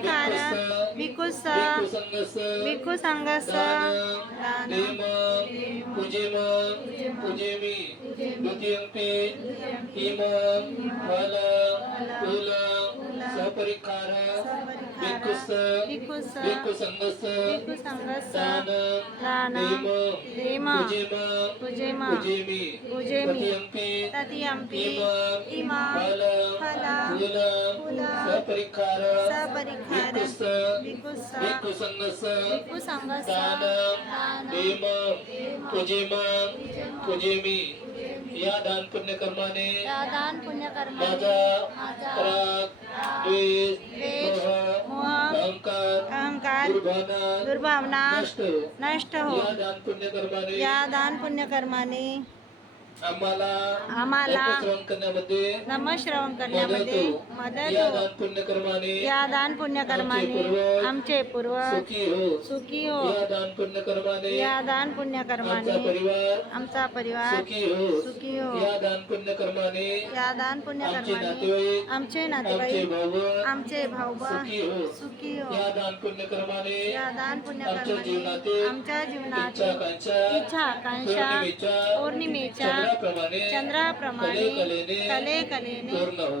परिखार भिक्खुस भिक्खू संघस दान पूजेम पूजेमी द्वितीयंपि इमं फल फूल सपरिखार भिक्खुस भिक्खुस भिक्खू संघस भिक्खू संघस दान दान देम पूजेम पूजेम पूजेमी पूजेमि ततियंपि ततियंपि इमं इमं फल फल फूल फूल सपरिखार सपरिखार भिक्खुस भिक्खुस भिक्खू संघस भिक्खू संघस दान दान देम पूजेम पूजेमी या दान पुण्य कर्माने दान पुण्यकर्माने माझा राग द्वेष मोह अहंकार अहंकार दुर्भावना दुर्भावना नष्ट हो या दान पुण्य कर्माने या दान पुण्यकर्माने आम्हाला श्रवण करण्यामध्ये नामश्रवण करण्यामध्ये मदत या हो दान पुण्य कर्माने या दान पुण्यकर्माने आमचे पूर्वज सुखी हो या दान पुण्य कर्माने या दान पुण्यकर्माने आमचा परिवार सुखी हो या दान पुण्य कर्माने या दान पुण्यकर्माने आमचे नातेवाईक आमचे भाऊ सुखी हो या दान पुण्य कर्माने या दान पुण्यकर्माने आमच्या जीवनात इच्छा आकांक्षा पौर्णिमेच्या चंद्राप्रमाणे कले कलेने पूर्ण हो.